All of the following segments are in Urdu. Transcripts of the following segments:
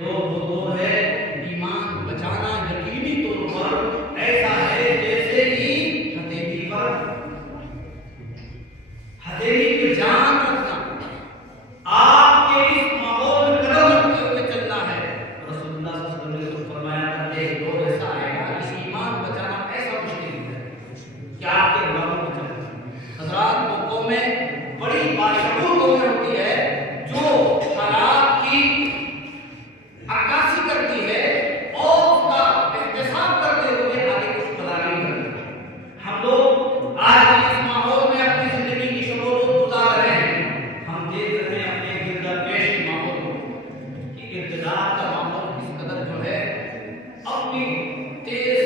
وہ ہے ایمان بچانا یقینی طور پر ایسا ہے جیسے کہ ہتھیلی پہ جان رکھنا، آپ کے اس ماحول میں قدم رکھتے ہوئے چلنا ہے۔ رسول اللہ صلی اللہ علیہ وسلم فرمایا تھا کہ ایک دور ایسا آئے گا اس ایمان بچانا ایسا مشکل ہے کہ آپ کے دماغ میں چلنا۔ حضرات وہ قومیں بڑی باشعور قومیں ہوتی ہے جو حالات کی عکاسی کرتی ہے اور اس کا احتساب کرتے ہوئے آگے کچھ پلاننگ کرتی ہے۔ ہم لوگ آج اس ماحول میں اپنی زندگی کی شب و روز گزار رہے ہیں، ہم دیکھ رہے ہیں اپنے گرد پیش کے ماحول کو کہ ابتداء کا ماحول کس قدر جو ہے اپنی تیز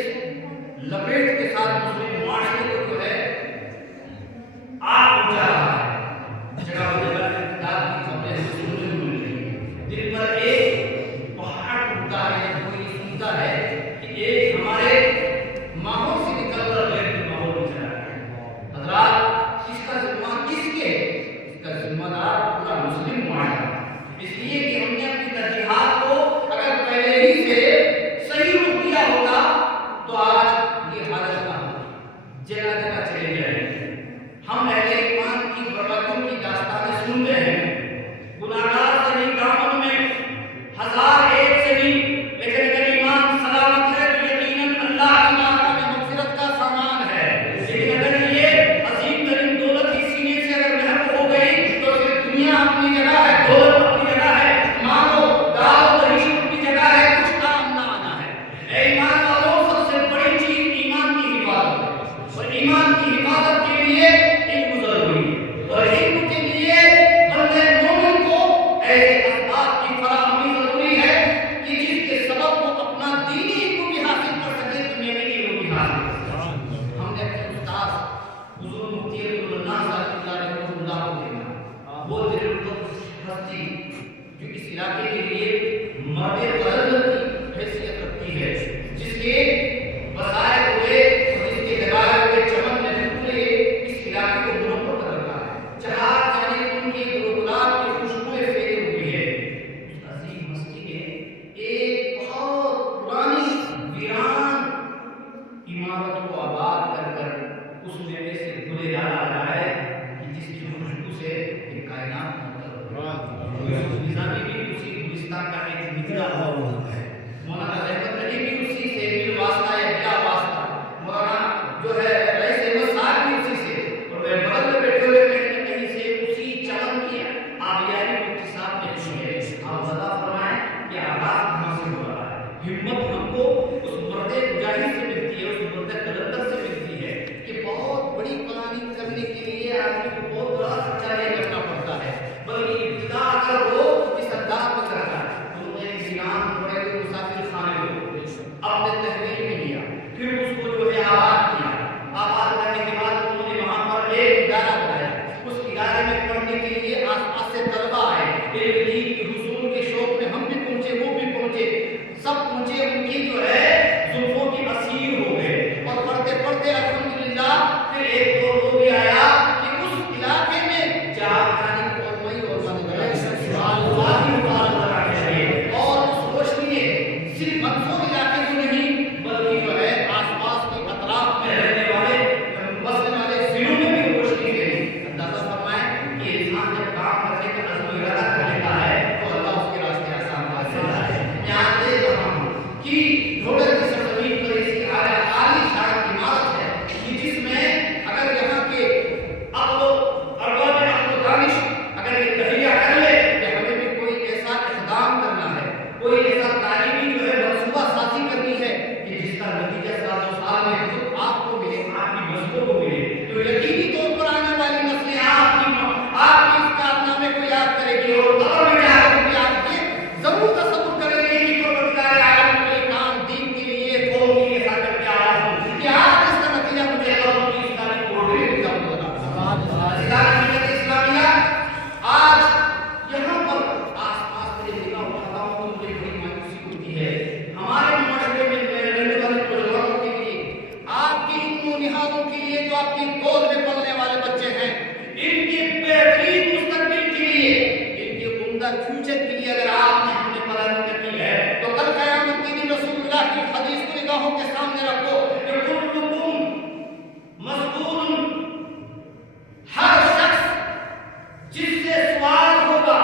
لپیٹ کے ساتھ مسلم معاشرے کو جو ہے آگ پہنچا رہا ہے۔ جگہ جگہ ابتداء کی خبریں سننے کو مل رہی ہیں، دن پر ایک پہاڑ ٹوٹتا ہے، کوئی سنتا ہے کہ ایک ہمارے ماحول سے نکل کر غیر کے ماحول میں چلا گیا۔ حضرات اس کا ذمہ کس کے ہے؟ اس کا ذمہ دار پورا مسلم معاشرہ، اس لیے کہ ہم نے اپنی ترجیحات کو اگر پہلے ہی سے صحیح رخ دیا ہوگا تو آج یہ حالت نہ ہوتی، جگہ جگہ چلے جائیں گے۔ ہم اہل ایمان کی بربادیوں کی داستانیں سنتے ہیں، گناہگار سے نہیں دامن میں ہزار ایک سے نہیں، لیکن اگر ایمان سلامت ہے تو یقیناً اللہ کی بارگاہ میں مغفرت کا سامان ہے۔ لیکن اگر یہ عظیم ترین دولت ہی سینے سے اگر محو ہو گئی تو پھر دنیا اپنی جگہ ہے، دولت اپنی جگہ ہے، مانو داؤ دہیش اپنی جگہ ہے، کچھ کام نہ آنا ہے۔ اے ایمان والوں، سب سے بڑی چیز ایمان کی حفاظت ہے، اور ایمان کی حفاظت کے لیے علم ضروری ہے، اور علم کے لیے بندے مومن کو ایسے اسباب کی فراہمی ضروری ہے کہ جس کے سبب وہ اپنا دینی علم بھی حاصل کر سکے، دنیاوی علم بھی حاصل کر سکے۔ ہم نے اپنے استاد حضور مفتی عبداللہ صاحب اللہ کو دیکھا، وہ دل ہستی جو اس علاقے کے لیے مرد قلب کی حیثیت رکھتی ہے، جس کے بسائے ہوئے اور جس کے لگائے ہوئے چمن میں پورے اس علاقے کو منور کر رکھا ہے، جہاں جانے ان کے گلاب کی خوشبوئیں پھیلی ہوئی ہے۔ اس عظیم ہستی نے ایک بہت پرانی ویران عمارت کو آباد کر کر اس میں ایسے گلے ڈالا ہے کہ جس کی خوشبو سے یہ کائنات نظامی بھی اسی گلستان کا ایک نکلا ہوا ہے، مولانا رحمت علی بھی اسی سے بل واسطہ یا بلا واسطہ، مولانا جو ہے رئیس احمد صاحب بھی اسی سے، اور وہ بغل میں بیٹھے ہوئے کہیں نہ کہیں سے اسی چمن کی آبیاری مفتی صاحب نے کی ہے۔ آپ بتا فرمائیں کہ آغاز کہاں سے ہو رہا ہے؟ ہمت ہم کو اس مرد مجاہد سے ملتی ہے، اس مرد قلندر سے ملتی ہے کہ بہت بڑی پلاننگ کرنے کے لیے آدمی کو بہت بڑا خرچہ نہیں کرنا پڑتا ہے، بلکہ ابتدا اگر وہ اس انداز میں کرتا ہے تو ایک زینان بڑے ہوئے مسافر خانے کو اپنے تحویل میں لیا، پھر اس کو جو ہے آباد کیا، آباد کرنے کے بعد انہوں نے وہاں پر ایک ادارہ بنایا، اس ادارے میں پڑھنے کے لیے آس پاس سے طلبہ آئے، علم دین کی حصول کے شوق میں ہم بھی پہنچے، وہ بھی پہنچے، سب پہنچے، ان کی جو ہے زلفوں کی اسیر ہو گئے، اور پڑھتے پڑھتے الحمدللہ پھر ایک دور وہ بھی آیا کہ اس علاقے میں جہاں جانے کو کوئی اور بندہ اور اس روشنی نے صرف منصور علاقے کو نہیں بلکہ جو ہے آس پاس کے اطراف میں رہنے والے بسنے والے ضلعوں میں بھی روشنی دے۔ اندازہ فرمائیں کہ انسان جب کام کرنے کا عزم و ارادہ کر لیتا ہے تو اللہ اس کے راستے آسان کر دیتا ہے۔ میں آج دیکھ رہا ہوں کہ ڈھوڈر کی سرزمین پر ایسی عالی شان عمارت ہے کہ جس میں اگر یہاں کے ارباب عقل و دانش اگر یہ تہیہ کر لے کہ ہمیں بھی کوئی ایسا اقدام کرنا ہے، کوئی ایسا تعلیمی جو ہے منصوبہ سازی کرنی ہے کہ جس کا نتیجہ سال و سال میں خود آپ کو ملے، آپ کی نسلوں کو ملے، تو یقینی طور پر آنے والی نسلیں آپ کی اس کارنامے کو یاد کرے گی، اور قبر میں جا کر کے آپ کے ضرور تصور کریں گے کہ پروردگار عالم کو یہ کام دین کے لیے قوم کے لیے کر کے آیا ہوں کہ آج اس کا نتیجہ مجھے اللہ کی اسلامی کوڈری میں جب ہوگا۔ اسلامیہ آج یہاں پر آس پاس سے جگہ اٹھاتا ہوں تو مجھے بڑی مایوسی ہوتی ہے، ہمارے معاشرے میں رہنے والے نوجوانوں کے لیے، آپ کی ان نہادوں کے لیے جو آپ کی گود میں پلنے والے بچے ہیں، ان کی بہترین مستقبل کے لیے، ان کے عمدہ فیوچر کے لیے اگر آپ نے ہم نے پلاننگ کی ہے حدیث کو نگاہوں کے سامنے رکھو کہ کلکم مسئول، ہر شخص جس سے سوال ہوگا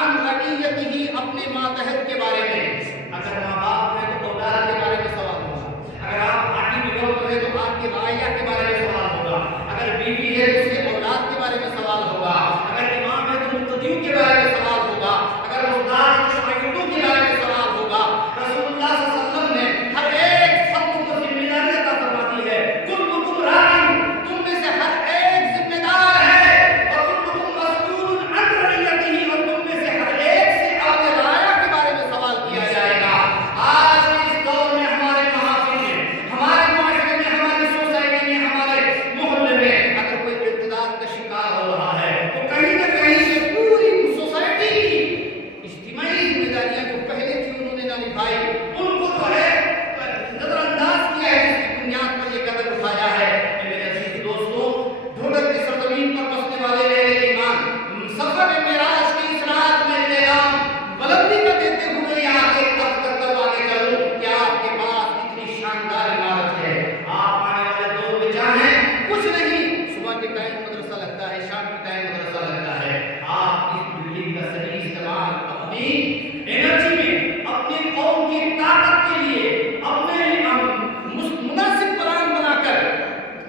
عن رعیتہ، اپنے ماتحت کے بارے میں. اگر ماں باپ ہے تو اولاد کے بارے میں سوال ہوگا، اگر آپ پارٹی میں لوگ ہیں تو آپ کے رعیہ کے بارے میں سوال ہوگا، اگر بیوی ہے تو اس کے اولاد کے بارے میں سوال ہوگا، اگر امام ہے تو مقتدیوں کے بارے میں سوال ہوگا، اگر استاد تو شاگردوں کے بارے میں سوال ہوگا. رسول اللہ صلی اللہ علیہ وسلم نے ہر ایک فرد کو ذمہ داری عطا فرما دی ہے. کلکم راع، تم میں سے ہر ایک ذمہ دار ہے، اور کلکم مسئول عن رعیتہ، اور تم میں سے ہر ایک سے اپنے رعیہ کے بارے میں سوال کیا جائے گا. آج کے اس دور میں ہمارے محافل میں، ہمارے معاشرے میں، ہماری سوسائٹی میں، ہمارے محلے میں اگر کوئی ارتداد کا شکار ہو رہا ہے تو کہیں نہ کہیں سے پوری سوسائٹی کی اجتماعی ذمہ داریاں جو پہلے تھی انہوں نے نہ نبھائی، ان کو جو ہے نظر انداز کیا ہے، جس کی بنیاد پر یہ قدم اٹھایا ہے. میرے عزیز دوستوں، ڈھونڈک کی سرزمین پر بسنے والے اہل ایمان، سفر معراج کی اس رات میں پیغام بلندی کا دیتے ہوئے یہاں کے عرض کرتا ہوا آگے چلوں کہ آپ کے پاس اتنی شاندار عمارت ہے، آپ آنے والے دور میں چاہیں کچھ نہیں، صبح کے ٹائم مدرسہ لگتا ہے، شام کے ٹائم مدرسہ لگتا ہے، آپ اس بلڈنگ کا صحیح استعمال اپنی انرجی میں، اپنی قوم کی طاقت کے لیے، اپنے مناسب پلان بنا کر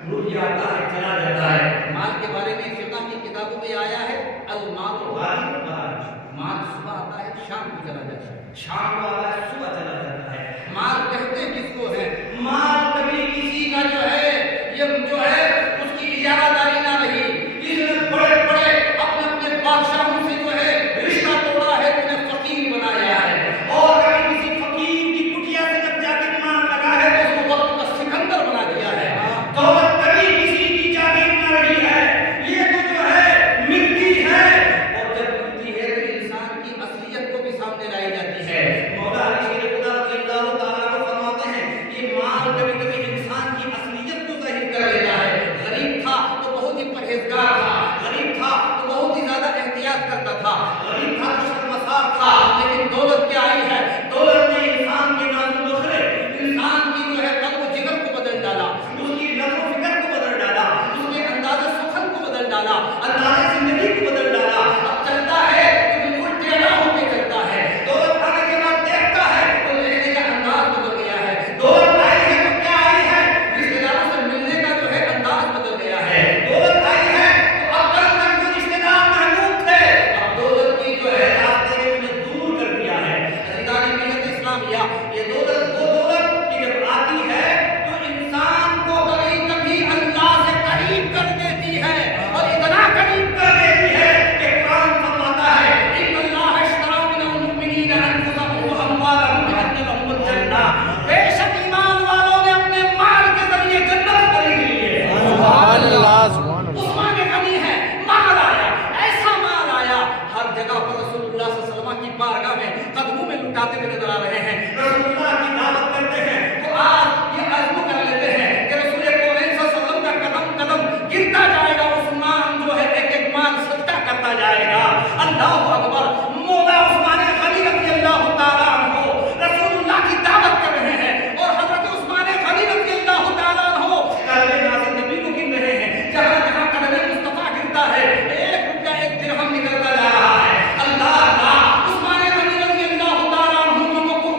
روح آتا ہے چلا جاتا ہے. مال کے بارے میں فقہ کی کتابوں میں آیا ہے المال غالب الراج، مال صبح آتا ہے شام کو چلا جاتا ہے، شام کو آتا ہے صبح چلا جاتا ہے. مال کہتے کس کو ہے؟ مال کبھی کسی کا جو ہے یہ جو ہے اس کی اجارہ داری نہ رہی، اس نے بڑے بڑے اپنے اپنے بادشاہوں سے جو ہے رشتہ توڑا ہے، انہیں فقیر بنایا ہے، اور کبھی کسی فقیر کی کٹیا سے جب جا کے مال لگا ہے تو اس کو وقت کا سکندر بنا دیا ہے. دولت کبھی کسی کی جاگیر نہ رہی ہے، یہ تو جو ہے ملتی ہے، اور جب ملتی ہے تو انسان کی اصلیت کو بھی سامنے لائی جاتی ہے. مولا علی شیر خدا رضی اللہ تعالیٰ عنہ فرماتے ہیں یہ مال کبھی کبھی انسان کی اصلیت کو ظاہر کر دیتا ہے. غریب تھا تو بہت ہی پرہیزگار تھا، غریب تھا تو بہت ہی زیادہ احتیاط کرتا تھا، غریب تھا تو شرمسار تھا، لیکن دولت کیا آئی ہے؟ دولت نے انسان کے ناز و نخرے، انسان کی جو ہے قلب و جگر کو بدل ڈالا، اس کی نظر و فکر کو بدل ڈالا، اس کے انداز سخن کو بدل ڈالا، انداز زندگی کو بدل ڈالا. اب چلتا ہے تو بالکل ٹیڑھا ہو کے چلتا ہے. دولت آنے کے بعد دیکھتا ہے تو دیکھنے کا انداز بدل گیا ہے. دولت آئی ہے تو کیا آئی ہے؟ رشتے داروں سے ملنے کا جو ہے انداز بدل گیا ہے. دولت آئی ہے تو اب کل تک جو رشتے دار محبوب تھے اب دولت کی جو ہے راستے سے انہیں دور کر دیا ہے. عزیزان ملت اسلامیہ، یہ دولت وہ دولت کہ جب آتی ہے تو انسان کو کبھی کبھی اللہ سے قریب کر دیتی ہے، اور اتنا قریب کر دیتی ہے کہ قرآن فرماتا ہے ان اللہ اشتری من المؤمنین انفسهم واموالهم بان لهم الجنہ، بے شک ایمان والوں نے اپنے مال کے ذریعے جنت خرید لی ہے. سبحان اللہ، سبحان اللہ. عثمان غنی ہے، مال آیا، ایسا مال آیا، ہر جگہ پر رسول اللہ صلی اللہ علیہ وسلم کی بارگاہ میں قدموں میں لٹاتے ہوئے نظر آ رہے ہیں. رسول اللہ کی دعوت کرتے ہیں تو آج یہ عزم کر لیتے ہیں کہ رسول کریم صلی اللہ علیہ وسلم کا قدم قدم گرتا جائے گا، عثمان جو ہے ایک ایک مال سجدہ کرتا جائے گا. اللہ اکبر. مولا عثمان غنی رضی اللہ تعالیٰ عنہ رسول اللہ کی دعوت کر رہے ہیں، اور حضرت عثمان غنی رضی اللہ تعالیٰ عنہ قلب نازل نبی کو گن رہے ہیں. جہاں جہاں قلب مصطفیٰ گرتا ہے 1 روپیہ 1 درہم نکلتا جا رہا ہے. اللہ اللہ. عثمان غنی رضی اللہ تعالیٰ عنہ کو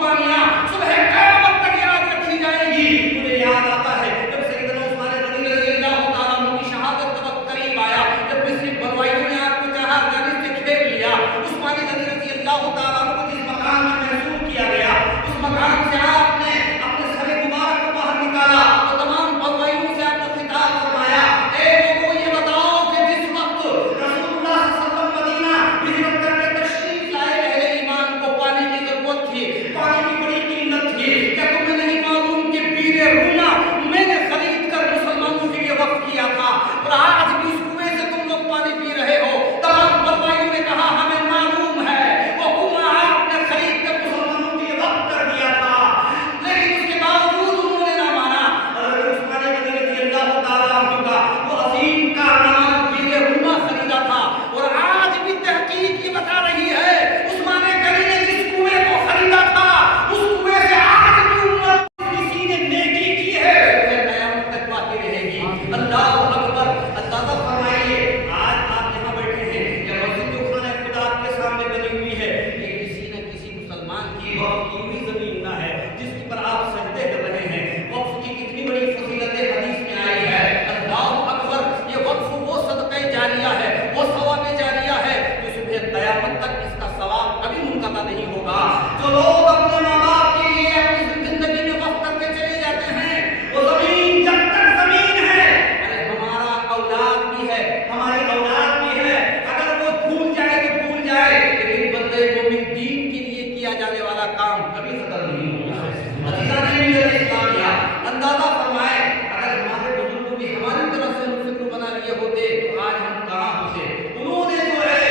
جو لوگ اپنے ماں باپ کے لیے اپنی زندگی میں وقت کر کے چلے جاتے ہیں، وہ زمین جب تک زمین ہے، ارے ہمارا اولاد بھی ہے، ہماری اولاد بھی ہے، اگر وہ بھول جائے تو بھول جائے، لیکن بندے مومن دین کے لیے کیا جانے والا کام کبھی ختم نہیں ہوگا۔ اسلامیہ اندازہ فرمائے، اگر ہمارے بزرگوں بھی ہماری طرف سے فکر بنا لیے ہوتے تو آج ہم کہاں ہوتے۔ انہوں نے جو ہے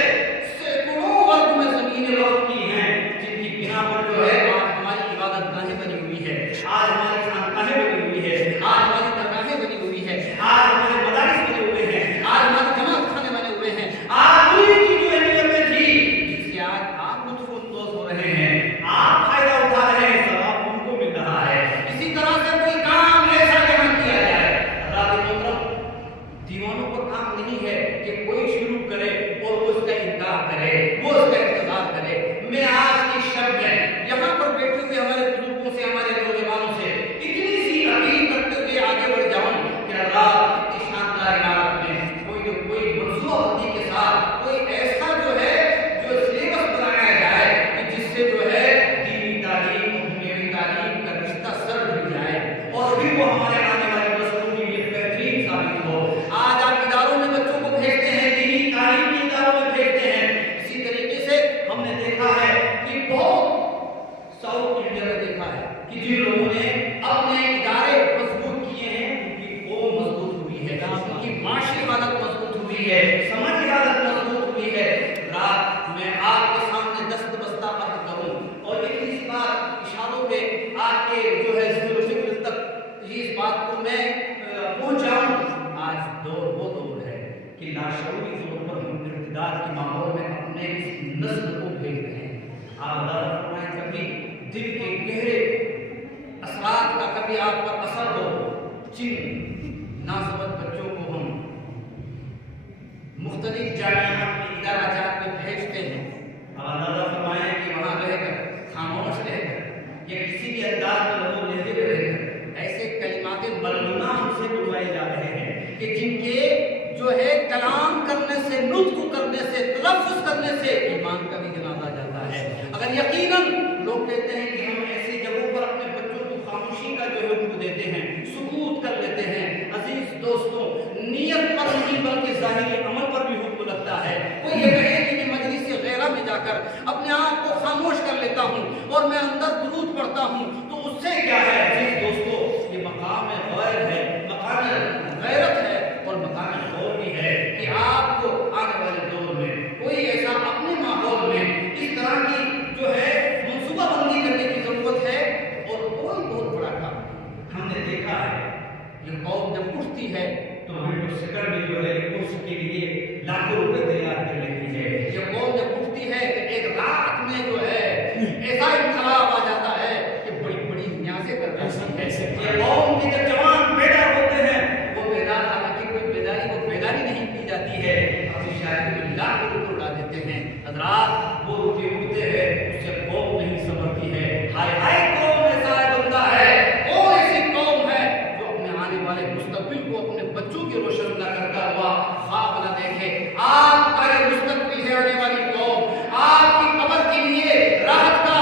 سینکڑوں ورگ میں زمینیں وقف کی ہیں، جن کی بنا پر جو ہے آج ہماری عبادت گاہیں بنی ہوئی ہے، آج ہماری خانقاہیں بنی ہوئی ہے، آج ہماری درگاہیں بنی ہوئی ہے، آج ہمارے مدارس بنے ہوئے ہیں، آج ہمارے جماعت خانے بنے ہوئے ہیں، آج انہیں کی جو اہمیتیں تھی جس سے آج آپ لطف اندوز ہو رہے ہیں، آپ فائدہ اٹھا رہے ہیں، ثواب ان کو مل رہا ہے۔ اسی طرح سے کوئی کام ایسا یہاں کیا جائے، حضرات محترم، دیوانوں کا کام نہیں ہے کہ کوئی شروع کرے اور وہ اس کا انکار کرے، وہ اس کا انتظار کرے۔ میں آج کی شب میں یہاں پر بیٹھے ہوئے ہمارے بزرگوں سے، ہمارے نوجوانوں سے اتنی سی اپیل کرتے ہوئے آگے بڑھ جاؤں کہ اللہ اتنی شاندار عمارت میں کوئی منصوبہ بندی کے ساتھ کوئی ایسا جو ہے جو سلیبس بنایا جائے کہ جس سے جو ہے دینی تعلیم اور دنیاوی تعلیم کا رشتہ سر جڑ جائے اور پھر وہ ہمارے آنے والے نسلوں کے لیے بہترین ثابت ہو۔ آج آپ اداروں میں بچوں کو بھیجتے ہیں، دینی تعلیم کے اداروں میں بھیجتے ہیں، اسی طریقے سے ہم نے دیکھا ہے کہ بہت ساؤتھ انڈیا میں دیکھا ہے کہ جن لوگوں نے اپنے ادارے مضبوط کیے ہیں ان کی قوم مضبوط ہوئی ہے، ان کی معاشی حالت مضبوط ہوئی ہے، سماجی حالت مضبوط ہوئی ہے۔ رات میں آپ کے سامنے دست بستہ عرض کروں اور ایک اس بات اشاروں پہ آپ کے جو ہے ذہن و فکر تک اس بات کو میں پہنچاؤں، آج دور وہ دور ہے کہ لاشعوری طور پر ہم ارتداد کے ماحول میں اپنے اس نسل کو بھیج رہے ہیں۔ آپ اندازہ فرمائیں کبھی دل کے گہرے اثرات کا کبھی آپ پر اثر ہو، جن ناسبت بچوں کو ہم مختلف جامعات میں ادارہ جات میں بھیجتے ہیں، آپ اندازہ فرمائیں کہ وہاں رہ کر خاموش رہ کر یا کسی بھی انداز میں لوگوں لہجے میں رہ کر ایسے کلمات ملعونہ ہم سے بلوائے جا رہے ہیں کہ جن کے جو ہے کلام کرنے سے، نطق کرنے سے، تلفظ کرنے سے ایمان کا بھی جنازہ جاتا ہے۔ اگر یقیناً لوگ کہتے ہیں کہ ہم ایسی جگہوں پر اپنے بچوں کو خاموشی کا جو ہے حکم دیتے ہیں، سکوت کر لیتے ہیں، عزیز دوستوں، نیت پر نہیں بلکہ ظاہری عمل پر بھی حکم لگتا ہے۔ کوئی یہ کہے کہ میں مجلس غیرہ میں جا کر اپنے آپ کو خاموش کر لیتا ہوں اور میں اندر درود پڑھتا ہوں تو اس سے کیا ہے عزیز دوستوں، یہ مقام غیر ہے، مقام غیرت ہے اور مقام غور بھی ہے کہ آپ کو آنے والے دور میں کوئی ایسا اپنے ماحول میں اس طرح کی جو ہے منصوبہ بندی کرنے کی ضرورت ہے۔ اور کوئی بہت بڑا کام ہم نے دیکھا ہے، یہ قوم جب اٹھتی ہے تو ہم سکر میں جو ہے اس کے لیے لاکھوں روپے تیار کر لیتی ہے۔ یہ قوم جب اٹھتی ہے کہ ایک رات میں جو ہے ایسا انقلاب آ جاتا ہے کہ بڑی بڑی نیازیں کر جاتی ہے۔ یہ قوم کے جب جوان بیدار ہوتے ہیں، وہ بیدار حالانکہ کوئی بیداری وہ بیداری نہیں کی جاتی ہے، اپنی شاعری میں لاکھ روپے اڑا دیتے ہیں۔ حضرات وہ روپے اڑتے ہیں، اس سے قوم نہیں سنبھلتی ہے۔ ہائے ہائے قوم ایسا بندہ ہے، کون ایسی قوم ہے جو اپنے آنے والے مستقبل کو اپنے بچوں کی روشن نہ کرتا ہوا خواب نہ دیکھے۔ آپ کا یہ مستقبل ہے آنے والی قوم، آپ کی قبر کے لیے راحت کا